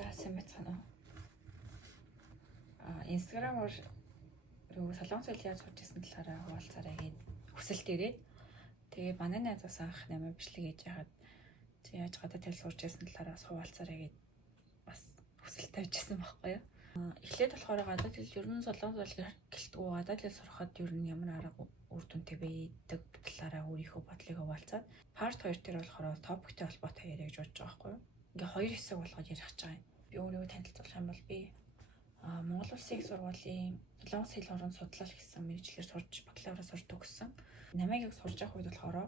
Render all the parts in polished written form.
За сайн байцгаана уу. Instagram-оор солонгос хэл яаж сурч ирсэн талаараа хуваалцаарай гээд хүсэлт ирээд тэгээ манай найзаас анх намайг бичлэг хийж яхад яаж гадаад хэл сурч ирсэн талаараа хуваалцаарай гээд бас хүсэлт тавьжсэн байхгүй юу. Эхлээд болохоор гадаад хэл ер нь солонгос хэл гэлтгүү гадаад хэл сурахад ер нь ямар арга үр дүнтэй байдаг талаараа өөрийнхөө бодлыг хуваалцаад part 2 дээр болохоор топиктэй холбоотой яриа гэж бодож байгаа байхгүй юу. Ингээ хоёр хэсэг болгоод ярих гэж байгаа юм. Би өөрийгөө танилцуулах юм бол би Монгол Улсын их сургуулийн солонгос хэл орон судлал гэсэн мэргэжлэр сурч бакалавра сурч төгссөн. Намайг яг сурж явах үед болохоор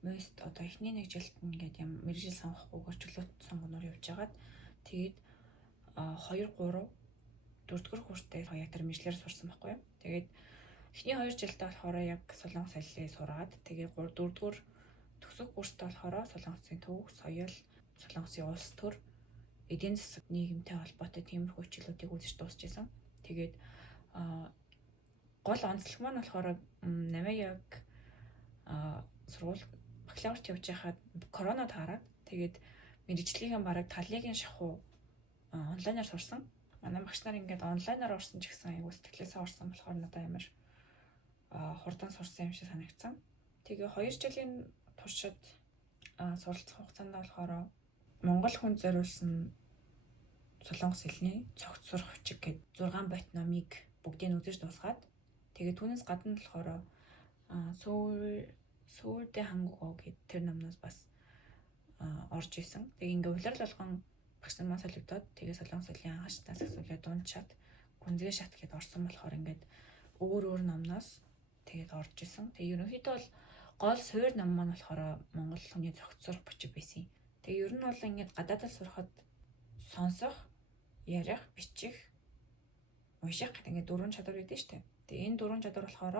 мост одоо эхний нэг жилд ингээд юм мэргэжил сонгохгүйгээр чөлөөт сонгоноор явж байгаад тэгээд 2 3 4-р курстэй яг тэр мэргэжлэр сурсан байхгүй юу. Тэгээд эхний 2 жилдээ болохоор яг солонгос хэлийг сураад тэгээд 4-р төгсөх курстэй болохоор солонгосын төв, соёл, солонгосын улс төр, эдийн засаг, нийгэмтэй холбоотой тиймэрхүү хичээлүүдийг үзэж дуусчихсан. Тэгээд гол онцлог маань болохоор намайг яг сургууль бакалаврт явж байхад коронавид хараад тэгээд мэргэжлийнхэн бараг талыгийн шахуу онлайнаар сурсан. Манай багш нар ингээд онлайнаар орсон ч гэсэн айгуу сэтгэлээсээ орсон болохоор надад амар хурдан сурсан юм шиг санагдсан. Тэгээ 2 жилийн туршид суралцах хугацаанд болохоор Монгол хүн зориулсан солонгос хэлний цогц сурах хүчиг гээд 6 бот номыг бүгдийг үзэж дуусгаад тэгээд түүнээс гадна болохоор Сөүрдэ хангугоо гээд тэр номноос бас орж исэн. Тэгээ ингээ улирал болгон багш нар маань солигдоод тэгээ солонгос хэлний анхаачлаас асуулаа дунд шат, гүнзгий шат гээд орсон болохоор ингээд өөр номноос тэгээд орж исэн. Тэгээ ерөнхийдөө бол гол суур ном маань болохоор Монгол хүний цогц сурах хүчиг байсан. Тэгээ ер нь бол ингээд гадаадд сурахад сонсох, ярих, бичих, унших гэдэг ингээд 4 чадвар байдаг шүү дээ. Тэгээ энэ 4 чадвар болохоор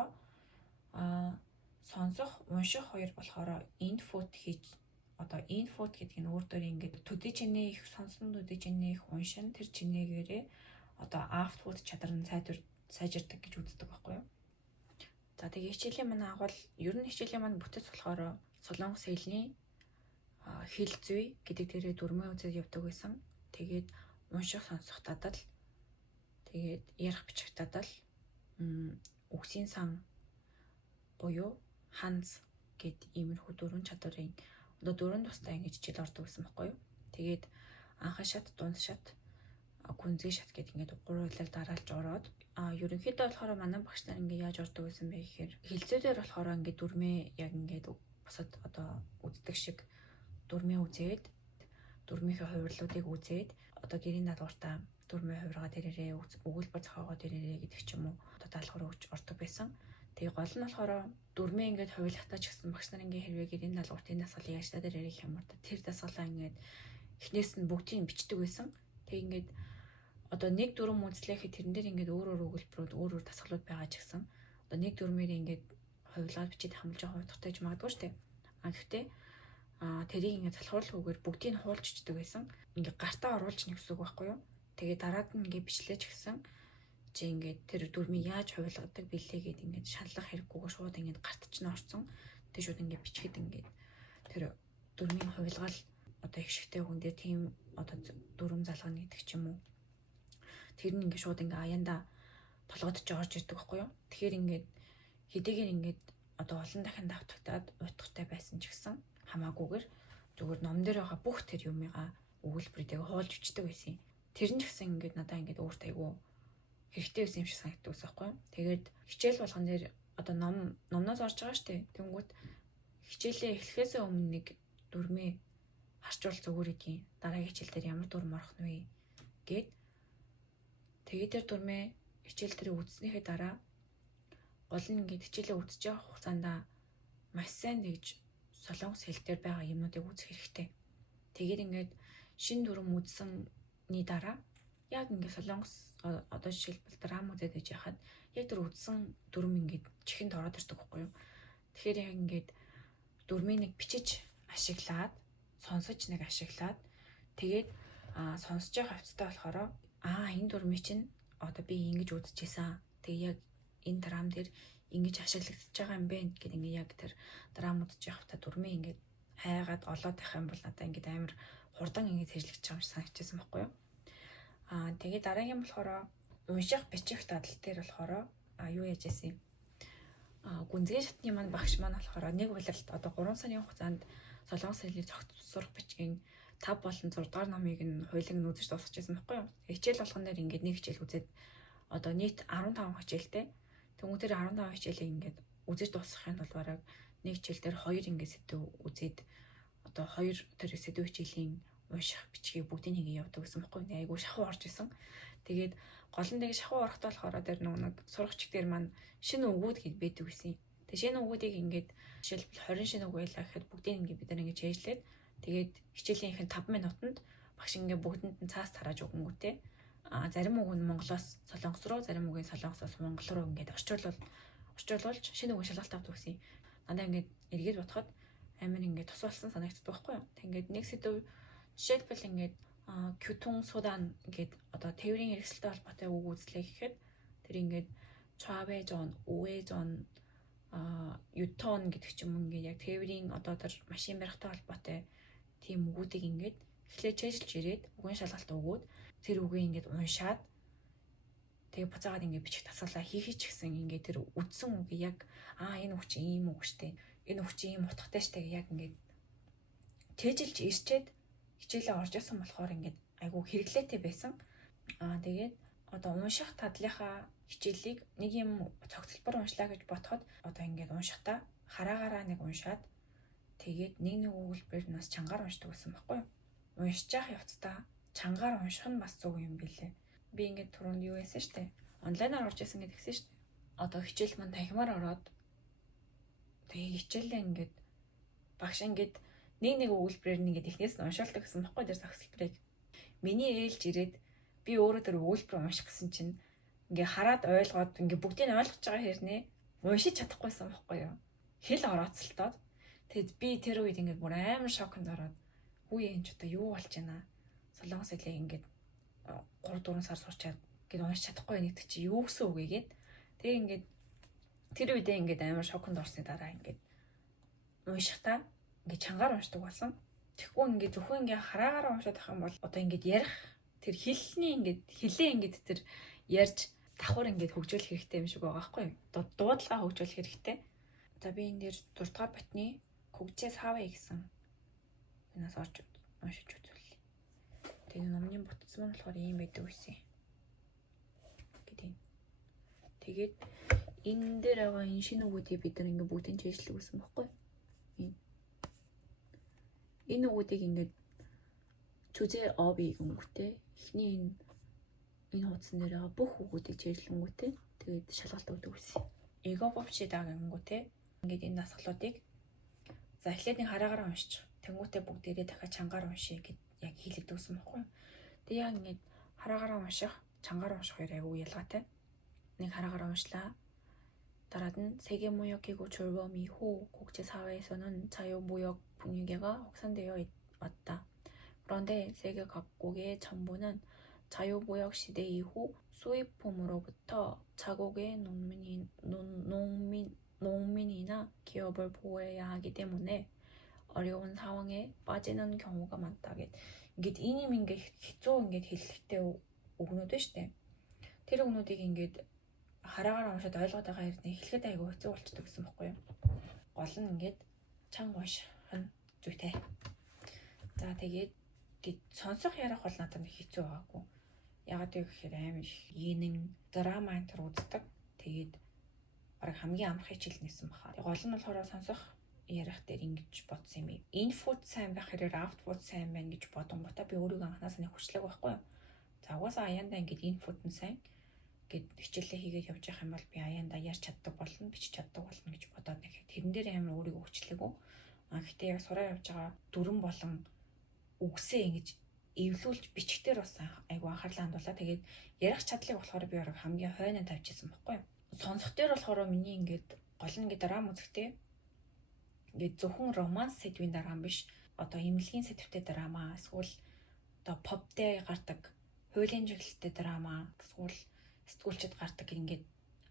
сонсох, унших хоёр болохоор input хийж одоо input гэдэг нь өөрөөр ингээд төдий чинээ их сонсон, төдий чинээ их уншин тэр чинээгээрээ одоо output чадвар нь сайжирдаг гэж үздэг байхгүй юу. За тэгээ хичээлийн маань агуул ер нь хичээлийн маань бүтэц болохоор солонгос хэлний хэл зүй гэдэг дээрээ дөрмийн үзэл явдаг байсан. Тэгээд унших сонсох дадал, тэгээд ярих бичих дадал, үгсийн сан буюу ханз гэд иймэрхүү 4 чадварын одоо 4 тустай ингэж хичээл ордог гэсэн байхгүй юу. Тэгээд анхан шат, дунд шат, гүнзгий шат гэдэг ингээд 3 улирал дараалж ороод ерөнхийдөө болохоор манай багш нар ингээд яаж ордог байсан бэ гэхээр хэлцүүдээр болохоор ингээд дүрмээ яг ингээд бусад одоо үздэг шиг дүрмээ үзээд дүрмийнхээ хувирлуудыг үзээд одоо гэрийн даалгавартаа дүрмээ хувиргаа дээрээ өгүүлбэр зохиогоо дээрээ гэдэг ч юм уу одоо даалгавар өгч ордог байсан. Тэгээ гол нь болохоор дүрмээ ингээд хувирлахтаа ч гэсэн багш нар ингээд хэрвээ гэрийн даалгавартын дасгалыг ажлаа дээр ярих юм бол тэр дасгалаа ингээд эхнээс нь бүгдийг бичдэг байсан. Тэг ингээд одоо нэг дүрм үзлэхэд тэрэн дээр ингээд өөр өгүүлбэрүүд өөр дасгалууд байгаа ч гэсэн одоо нэг дүрмээр ингээд хувилгаад бичиж хамлж байгаа хувьдахтай ч магадгүй шүү дээ. Гэхдээ тэрийг ингээд залхуурлахгүйгээр бүгдийг нь хуулж ичдэг байсан. Ингээд гартаа оруулж нэг гэсэн үг байхгүй юу? Тэгээ дараад нь ингээд бичлээч гэсэн чи ингээд тэр дүрмийг яаж хувилгадаг бэлээ гэд ингээд шалгах хэрэггүйгээр шууд ингээд гарт ч нь орсон. Тэг шууд ингээд бичихэд ингээд тэр дүрмийн хувилгал одоо их шигтэй хүн дээр тийм одоо дүрм залгана гэдэг ч юм уу. Тэр нь ингээд шууд ингээд аяндаа толгойд ч орж ирдэг байхгүй юу? Тэгэхээр ингээд хэдийгээр ингээд одоо олон дахин давтагтаад утгатай байсан ч гэсэн хамаагүйгээр зүгээр ном дээр байгаа бүх тэр юмыгаа өгүүлбэрүүдээ хуулж бичдэг байсан юм. Тэр нь ч гэсэн ингээд надаа ингээд өөрт айгүй хэрэгтэй байсан юм шиг санагддаг байсан байхгүй юу? Тэгээд хичээл болгон дээр одоо номноос орж байгаа штэ. Тэнгүүт хичээлээ эхлэхээс өмнө нэг дүрмээ харчвал зүгээр идэх. Дараагийн хичээл дээр ямар дүрм орох нь вэ гэд тэгээд тэр дүрмээ хичээл дээр үзснийхээ дараа гол нь ингээд хичээлээ үзэж явах хугацаанд маш сайн тэгж солонгос хэл дээр байгаа юмнуудыг үзэх хэрэгтэй. Тэгээд ингээд шин дүрм үзсэний дараа яг ингээд солонгос одоо жишээлбэл драм үзээд байж яхад яг тэр үзсэн дүрм ингээд чихэнд ороод ирдэг байхгүй юу. Тэгэхээр яг ингээд дүрмийг нэг бичиж ашиглаад, сонсож нэг ашиглаад тэгээд сонсож явах хавцтай болохоор энэ дүрмийг чинь одоо би ингэж үзчихсэн. Тэгээ яг энэ драм дээр ингэж ашиглагдчихж байгаа юм бэ гэдэг ингээд яг тэр драм үзэж явах та дүрмээ ингээд хайгаад олоод байх юм бол надаа ингээд амар хурдан ингэж хэжлэгдэж байгаа юм шиг санагдчихсан байхгүй юу. Тэгээд дараагийн болохоор унших бичих дадал дээр болохоор юу яаж ийсэн юм. Гүнзгий шатны маань багш маань болохоор нэг улиралд одоо 3 сарын хугацаанд Солонгос хэлийг сурах бичгийн 5 болон 6 дугаар номыг нь хуулийг нь үзэж дуусгачихсан байхгүй юу. Хичээл болгон дээр ингээд нэг хичээл үзээд одоо нийт 15 хичээлтэй. Тэнгүүт тэр 15 хичээлийг ингээд үзэж дуусгахын тулд бараг нэг хичээл дээр 2 ингээд сэдв үзээд одоо 2 тэр сэдв хичээлийн унших бичгийг бүгдийг нэг явуулдаг гэсэн байхгүй юу. Айгуу шахуу орж исэн. Тэгээд гол нь тэгээ шахуу орохдоо болохоор тэр нэг сурагчид дээр маань шинэ үгүүд гээд байдаг гэсэн. Тэгээ шинэ үгүүдийг ингээд жишээлбэл 20 шинэ үг байлаа гэхэд бүгдийг ингээд бид нар ингээд чэйжлээд тэгээд хичээлийн ихэнх 5 минутанд багш ингээд бүгдэнд нь цаас тарааж өгөнгүүтэй. Зарим үг нь Монголоос Солонгос руу, зарим үгийг Солонгосоос Монгол руу ингээд орчуулж шинэ үг шалгалт авдаг гэсэн. Надаа ингээд эргээд бодоход амар ингээд тус болсон санагддаг байхгүй юу. Тэг ингээд нэг сэдв жишээлбэл ингээд Кютун Судан ингээд одоо тээврийн хэрэгсэлтэй холбоотой үг үзлээ гэхэд тэр ингээд Чавэжон, Уэжон, Ютон гэдэг ч юм ингээд яг тээврийн одоо тэр машин барихтай холбоотой тийм үгүүдийг ингээд эхлээд чэйжилж ирээд үгэн шалгалт өгөөд тэр үгийг ингээд уншаад тэгээ буцаагаад ингээд бичих тасгалаа хийх ч гэсэн ингээд тэр үдсэн үгийг яг энэ үг чинь ийм үг штэ. Энэ үг чинь ийм утгатай штэ яг ингээд чэйжилж ирчээд хичээлээ орж ирсэн болохоор ингээд айгу хэрэглээтэй байсан. Тэгээд одоо унших тадлынхаа хичээлийг нэг юм цогцлбор уншлаа гэж бодоход одоо ингээд уншихтаа хараагаараа нэг уншаад тэгээд нэг өгүүлбэр нас чангаар уншдаг гэсэн байхгүй юу? Уншиж явах явцдаа чангаар унших нь бас зөв юм билээ. Би ингээд түрүүнд юу яасан штэ. Онлайнаар орж исэн гэдгсэн штэ. Одоо хичээл маань танхимаар ороод тэгээд хичээлээ ингээд багш ингээд нэг өгүүлбэрээр ингээд эхнээс нь уншуулдаг гэсэн баггүй дээр цогцлборыг. Миний ээлж ирээд би өөрөө тэр өгүүлбэр унших гэсэн чинь ингээ хараад ойлгоод ингээ бүгдийг нь ойлгож байгаа хэрнээ уншиж чадахгүйсэн баггүй юу. Хэл орооцолтоод тэгэд би тэр үед ингээ бүр амар шоконд ороод үе энэ ч одоо юу болж байна. Солонгос хэлийг ингээ 3-4 сар сурчаад ингээ уншиж чадахгүй нэгт чи юу гэсэн үг ийгээд тэгээ ингээ тэр үедээ ингээ амар шоконд орсны дараа ингээ уншихтаа ингээ чангаар уншдаг болсон. Тэгэхгүй ингээ зөвхөн ингээ хараагаараа уншаад ах юм бол одоо ингээ ярих тэр хэлний ингээ хэлээ ингээ тэр ярьж давхар ингээд хөгжүүлэх хэрэгтэй юм шиг байгаа байхгүй юу? Дуудлагаа хөгжүүлэх хэрэгтэй. За би энэ дээр 6 дугаар ботны Күгжээ савэ гэсэн энэс орж уншиж үзвэл. Тэгээ номны ботцсон нь болохоор ийм байдаг байсан. Гэдэг. Тэгээд энэ дээр байгаа энэ шинэ үгүүдийг бид нар ингээд бүгдийг чийжлэх гэсэн байхгүй юу? Энэ үгүүдийг ингээд чүзээ оби гэнгүүтэй эхний энэ хуудсан дээр байгаа бүх үгүүдийг чийжлэнгүүтэй тэгээд шалгалт өгдөг байсан. Эго бовчида гэнгүүтэй ингээд энэ дасгалуудыг за эхлээд нэг хараагаараа уншиж тэнгүүтээ бүгдээрээ дахиад чангаар уншия гэд яг хэлэгдэг гэсэн баггүй. Тэг яг ингээд хараагаараа унших, чангаар унших хоёр айгүй ялгаатай. Нэг хараагаараа уншлаа. Дараад нь 세계무역기구 출범 이후 국제사회에서는 자유무역 분위기가 확산되어 왔다. 그런데 세계 각국의 정부는 자유무역 시대 이후 수입품으로부터 자국의 농민이나 기업을 보호해야 하기 때문에 어려운 상황에 빠지는 경우가 많다. Ингээд энэ юм ингээд хэцүү ингээд хэлэхтэй өгнүүд байна шүү дээ. Тэр өгнүүдийг ингээд хараагаар уншаад ойлгоод байгаа хэрнээ хэлэхэд айгүй хэцүү болчихдог гэсэн байхгүй юу? Гол нь ингээд чанга унших нь зүйтэй. За тэгээд сонсох ярих бол надад хэцүү байгаагүй. Ягаад гэвэл амар ийнэн драма энэ үздэг. Тэгээд баг хамгийн амарх хичээл нэсэн баха. Гол нь болохоор сонсох ярих дээр ингэж бодсон юм. Input сайн байх хэрэг output сайн байна гэж бодонготой би өөрийгөө анханасаа нэг хүчлэг байхгүй юу? За угаасаа аяндаа ингэж input нь сайн гэд хичээлээ хийгээд явж явах юм бол би аяндаа ярьж чаддаг болно, бичиж чаддаг болно гэж бодоод нэг тэрэн дээр амар өөрийгөө хүчлээгөө. Гэхдээ яг сураа явж байгаа дүрэн болон үгсээ ингэж эвлүүлж бичгтэр бас айгу анхаарлаа хандуулаа. Тэгээд ярих чадлыг болохоор би орог хамгийн хойно тавьчихсан байхгүй юу? Сонсох дээр болохоор миний ингээд гол нь ингээд драма үзэхтэй ингээд зөвхөн романс сэдвийн драма биш. Одоо имлэгийн сэдвтэй драма, эсвэл одоо поптэй гардаг хуулийн чиглэлтэй драма, эсвэл сэтгүүлчд гардаг ингээд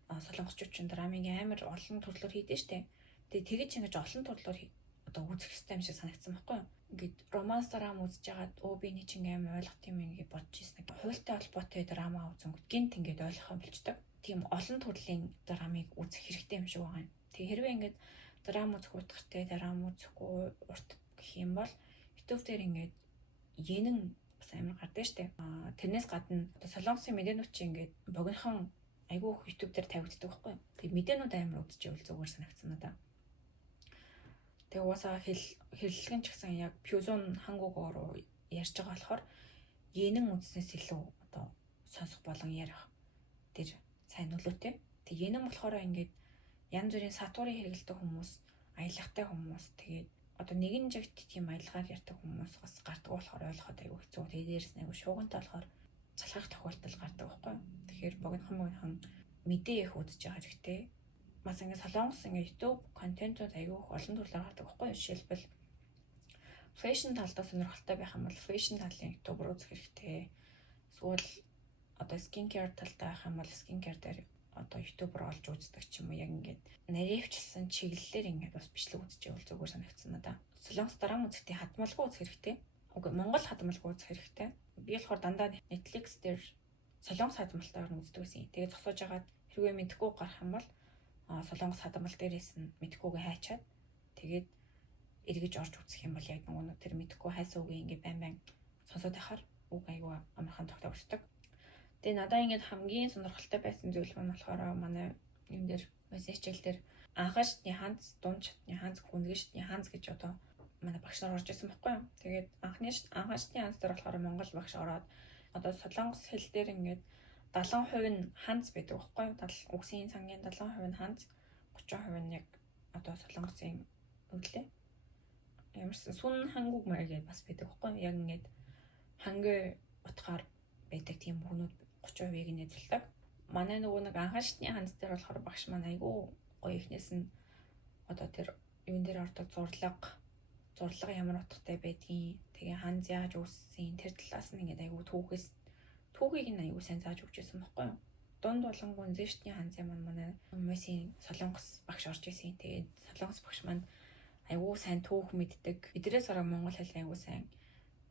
солонгосчууд ч драмыг амар олон төрлөөр хийдэж штэ. Тэгээд тэгэж ингэж олон төрлөөр одоо үзэх хэрэгтэй юм шиг санагдсан байхгүй юу? Ингээд романс драма үзэж байгаад би нэг чинь аим ойлгох юм ингээд бодож ирсэн. Хуультай холбоотой драма үзэнгүүт гинт ингээд ойлгох юм болчдөг. Тийм олон төрлийн драмыг үзэх хэрэгтэй юм шиг байгаа юм. Тэгээ хэрвээ ингээд драма үзэх утгатай драма үзэхгүй урт гэх юм бол YouTube дээр ингээд Енэн бас амар гардаг штэ. Тэрнээс гадна одоо солонгосын мэдээнүүд чи ингээд богинохон айгүй их YouTube дээр тавигддаг байхгүй юу? Тэгээ мэдээнүүд амар үзчихвэл зүгээр санагдсан надаа. Тэгээ уусаа хэрлэлгэн ч гэсэн яг Пюзон хангугаар руу ярьж байгаа болохоор Енэн үзснээс илүү одоо сонсох болон ярих тэр сайн нөлөөтэй. Тэгээ Енэн болохоор ингээд янз бүрийн сатурын хэрэгэлдэг хүмүүс, аялагтай хүмүүс, тэгээд одоо нэгэн жигт тийм аялгаар ярьдаг хүмүүс бас гардаг болохоор ойлгоход аюу хэцүү. Тэгээд дээрс нь аюу шуугантай болохоор залхах тохиолдол гардаг байхгүй юу? Тэгэхээр богинохон мэдээ их үзэж байгаа хэрэгтэй. Бас ингээд солонгос ингээд YouTube контентууд аюу их олон төрлөөр гардаг байхгүй юу? Жишээлбэл фэшн талдаа сонирхолтой байх юм бол фэшн талын YouTube руу үзэх хэрэгтэй. Эсвэл одоо skincare талдаа байх юм бол skincare дээр одоо YouTube руу олж үздэг ч юм уу, яг ингээд наривчлсан чиглэлээр ингээд бас бичлэг үзчихвэл зүгээр санагдсан надаа. Солонгос драма үзэхдээ хадмалгүй үзэх хэрэгтэй. Үгүй Монгол хадмалгүй үзэх хэрэгтэй. Би болохоор дандаа Netflix дээр солонгос хадмалтаар нь үздэг гэсэн. Тэгээд зогсоож агаад хэрвээ мэдэхгүй гарах юм бол солонгос хадмал дээрээс нь мэдэхгүйгээ хайчаад тэгээд эргэж орж үзэх юм бол яг нөгөө тэр мэдэхгүй хайсан үгийг ингээд байн сонсоод байхаар үг айгүй амархан тогтоогддог. Тэгээ надаа ингээд хамгийн сонирхолтой байсан зүйл нь болохоор манай юм дээр мессежэл дээр анхаашны ханц, дунд шатны ханц, хүнгэж шатны ханц гэж одоо манай багш нар орж исэн байхгүй юу. Тэгээд анхаашны ханц дээр болохоор Монгол багш ороод одоо солонгос хэл дээр ингээд 70% нь ханц байдаг байхгүй юу. Үгсийн сангийн 70% нь ханц, 30% нь яг одоо солонгосын өглөө. Ямарсан сүн хангуг маяг гэдээ бас байдаг байхгүй юу. Яг ингээд хангэ утгаар байдаг тийм бүхнүүд 30%-ийг нь эзэлдэг. Манай нөгөө нэг анхаашны ханц дээр болохоор багш маань айгүй гоё ихнээс нь одоо тэр юун дээр ордог зурлага ямар утгатай байдгийг, тэгээ ханз яаж үүссэн тэр талаас нь ингээд айгүй түүхийг нь айгүй сайн зааж өгч байсан байхгүй юу. Дунд болонгон зэштний ханзын манай хүмүүсийн солонгос багш орж исэн. Тэгээд солонгос багш маань айгүй сайн түүх мэддэг. Бидрээс ороо монгол хэл айгүй сайн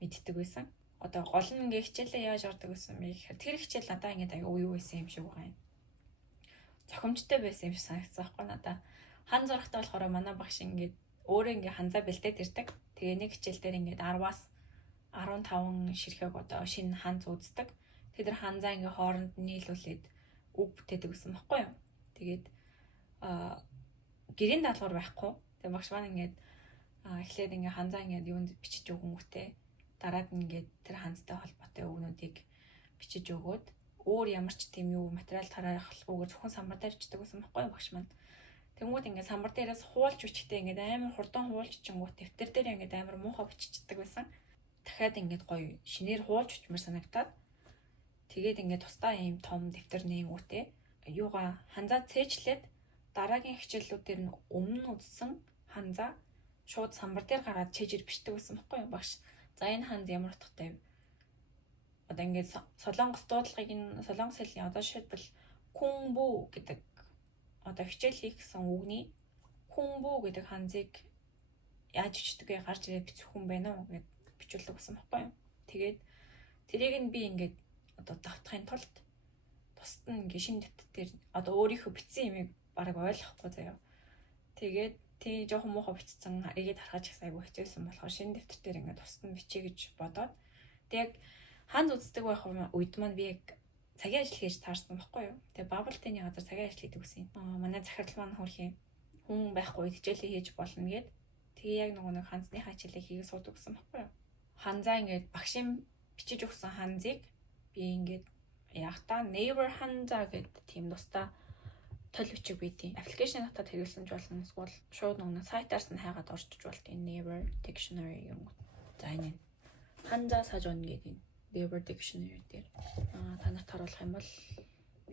мэддэг байсан. Одоо гол нь ингээ хичээлээ яаж ордог гэсэн юм гэхээр тэр хичээл надаа ингээд аюу юу байсан юм шиг байгаа юм. Зохимжтой байсан юм шиг санагдсан байхгүй надаа. Хан зурагтай болохоор манай багш ингээд өөрөө ингээ ханзаа бэлдээд ирдэг. Тэгээ нэг хичээл дээр ингээд 10-аас 15 ширхэг одоо шинэ ханз үздэг. Тэр ханзаа ингээ хооронд нийлүүлээд үг бүтээдэг гэсэн байхгүй юу. Тэгээд гэрийн даалгавар байхгүй. Тэгээ багш маань ингээд эхлээд ингээ ханзаа ингээд юунд бичиж өгөнгүүтээ дараад ингээд тэр ханзтай холбоотой өгнүүдийг бичиж өгөөд өөр ямар ч тийм юу материал тараахгүйгээр зөвхөн самбар дээр бичдэг гэсэн байхгүй юу багш маань. Тэнгүүд ингээд самбар дээрээс хуулж бичдэг ингээд амар хурдан хуулж чингууд дэвтэр дээр ингээд амар муухай биччихдэг байсан. Дахиад ингээд гоё шинээр хуулж бичмээр санагдаад тэгээд ингээд тусдаа ийм том дэвтэр нэнгүүтээ юугаа ханзаа цээжлээд дараагийн хичээллүүдээр нь өмнө үзсэн ханзаа шууд самбар дээр гараад чэжээр бичдэг байсан байхгүй юу багш. За энэ ханз ямар утгатай вэ? Одоо ингээд солонгос дуудлагыг энэ солонгос хэлний одоо жишээлбэл күнбүү гэдэг одоо хичээл хийх гэсэн үгний күнбүү гэдэг ханзыг яаж бичдэгээ гарч ирээд бичэх хүн байна уу гэд бичүүлдэг гэсэн байхгүй юу? Тэгээд тэрийг нь би ингээд одоо давтахын тулд тусад нь ингээд шинэ дэвтэр дээр одоо өөрийнхөө бичсэн юмыг бараг ойлгохгүй заяа. Тэгээд тий жоохон муухай бичсэн эргээд харахаж их айгу хэцүүсэн болохоор шинэ дэвтэр дээр ингээд тусад нь бичье гэж бодоод тэг яг ханз үздэг байх үед маань би яг цагийн ажил хийж таарсан байхгүй юу. Тэгээ бабл тэний газар цагийн ажил хийдэг гэсэн. Манай захирал маань хөрхийн хүн байхгүй хичээлээ хийж болно гэд тэгээ яг нэг ханзныхаа хичээлийг хийгээд суудаг гэсэн байхгүй юу. Ханзаа ингээд багшийн бичиж өгсөн ханзыг би ингээд яг та neighbor ханзаа гэдэг тийм тусдаа тол бичиг бийдیں۔ Аппликейшн дотоод хэрэглэсэн ч болно. Эсвэл шууд нэг сайтаас нь хайгаад орчиж болтیں۔ Neighbor dictionary юм. За энэ ханзаа сажон гэдэг neighbor dictionary дээр та нарт харуулах юм бол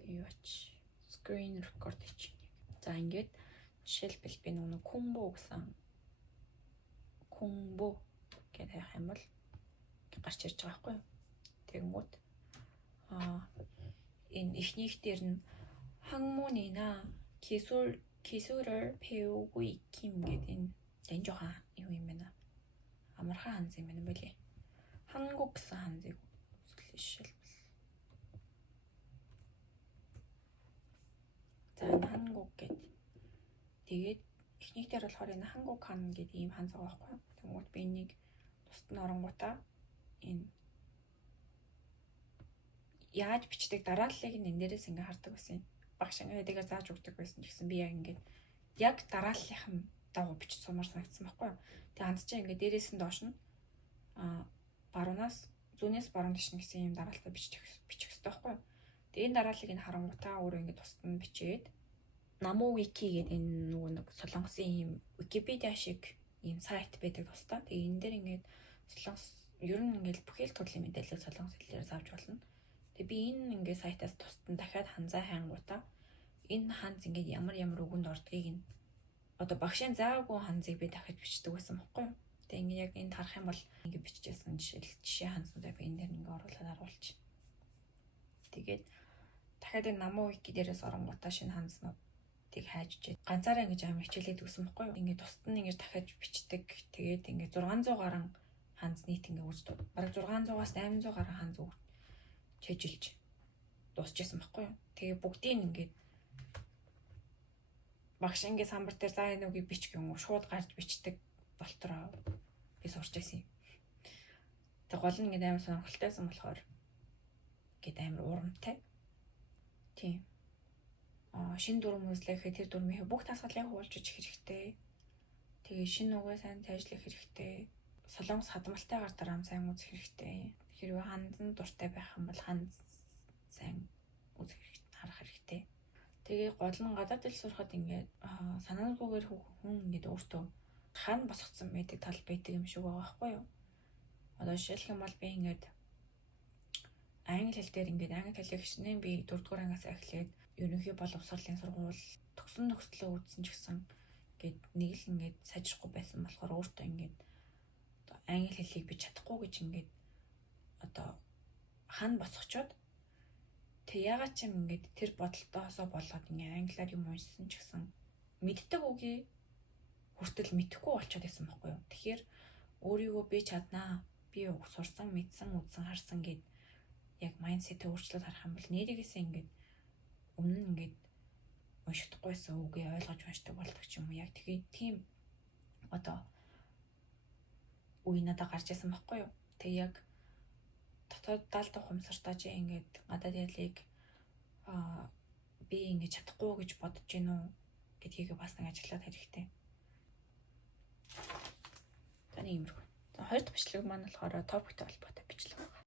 би юу ач screen record хийж. За ингээд жишээлбэл би нэг күнбүү гэсэн күнбүү гэдэг хайх юм бол гарч ирж байгаа байхгүй юу. Тэгэнгүүт энэ эхнийх дээр нь 항문이나 기술을 배우고 있긴 гэдэг энэ Энэ жоохон юу юм байна. Амархан ханз юм байна болий. Хангук гэсэн ханзыг үзүүлчихвэл. За энэ хангук гэдэг. Тэгээд эхнийх дээр болохоор энэ хангук хан гэдэг ийм ханз байгаа байхгүй. Тэгмүүд би энийг тусад нь оронгуудаа энэ яаж бичдэг дарааллыг энэ дээрээс ингээ хардаг байсан. Багш ингээ хэдийгээр зааж өгдөг байсан ч гэсэн би яг дарааллынхан дагуу бичиж сумаар санагдсан байхгүй юу. Тэгээ ханз чинь ингээ дээрээс нь доош нь баруунаас зүүнээс баруун тишнэ гэсэн юм дараалтаа бичих хэрэгтэй байхгүй юу. Тэгээ энэ дарааллыг энэ харангуйтаа өөрөө ингээ тусад нь бичээд Наму Wiki гэдэг энэ нөгөө нэг солонгосын ийм Википедиа шиг ийм сайт байдаг тусдаа. Тэгээ энэ дээр ингээд солонгос ер нь ингээд бүхэл төрлийн мэдээлэл солонгос хэлээр авч болно. Тэгээ би энэ ингээд сайтаас тусад нь дахиад ханзаа хайнгуудаа энэ ханз ингээд ямар үгэнд ордгийг нь одоо багшийн заагүй ханзыг би дахиад бичдэг байсан байхгүй юу. Тэгээ ингээд яг энд харах юм бол ингээд бичижсэн жишээ ханзуудаа би энэ дээр ингээд оруулаад харуулчих. Тэгээд дахиад энэ Наму Wiki дээрээс оронгуудаа шинэ ханзнууд хайж чиж ганцаараа ингэж амар хичээлээд өгсөн байхгүй юу. Ингээд тусад нь ингэж дахиад бичдэг. Тэгээд ингээд 600 гаруй ханз нийт ингээд үздэг. Бараг 600-аас 800 гаруй ханз чижилж дуусчихсан байхгүй юу. Тэгээ бүгдийг ингээд багш ингээд самбар дээр за энэ үгийг бичих юм уу шууд гарч бичдэг болтороо би сурч байсан юм. Тэг гол нь ингээд амар сонирхолтойсэн болохоор ингээд амар урамтай. Тийм. Шинэ дүрм үзлэхэд тэр дүрмийн бүх тасгалыг хуулж үзэх хэрэгтэй. Тэгээ шинэ үгээ сайн сайжлах хэрэгтэй. Солонгос хадмалтай гар дараа сайн үзэх хэрэгтэй. Хэрвээ ханзан дуртай байх юм бол ханз сайн үзэх хэрэгтэй, харах хэрэгтэй. Тэгээ гол нь гадаад хэл сурахад ингээд санаангүйгээр хүн ингээд өөртөө хан босгоцсон байдаг тал байдаг юм шиг байгаа байхгүй юу? Одоо жишээлх юм бол би ингээд англи хэл дээр ингээд англи хэлийг хичнээн би 4 дугаар ангиас эхлээд ерөнхий боловсролын сургууль төгсөн нөхцөлөө үзсэн ч гэсэн ингээд нэг л ингээд сайжрахгүй байсан болохоор өөртөө ингээд одоо англи хэлийг би чадахгүй гэж ингээд одоо хан босгочоод тэг ягаад ч юм ингээд тэр бодолтоосоо болоод ингээд англиар юм уншсан ч гэсэн мэддэг үгийг хүртэл мэдэхгүй болчиход байсан байхгүй юу. Тэгэхээр өөрийгөө би чаднаа, би сурсан, мэдсэн, үзсэн, харсан гэд яг майндсетээ өөрчлөлт харах юм бол нэрийгээсээ ингээд өмнө нь ингээд уншихдаггүйсэн үгийг ойлгож уншдаг болдог ч юм уу. Яг тийм одоо үе надад гарч ирсэн байхгүй юу. Тэг яг дотоод даалт ухамсартаа чи ингээд гадаад ялыг би ингээд чадахгүй гэж бодож гин үү гэдгийг бас нэг ажиглаад хэрэгтэй. Таны иймэрхүү. За хоёр дахь бичлэг маань болохоор топиктэй холбоотой бичлэг байна.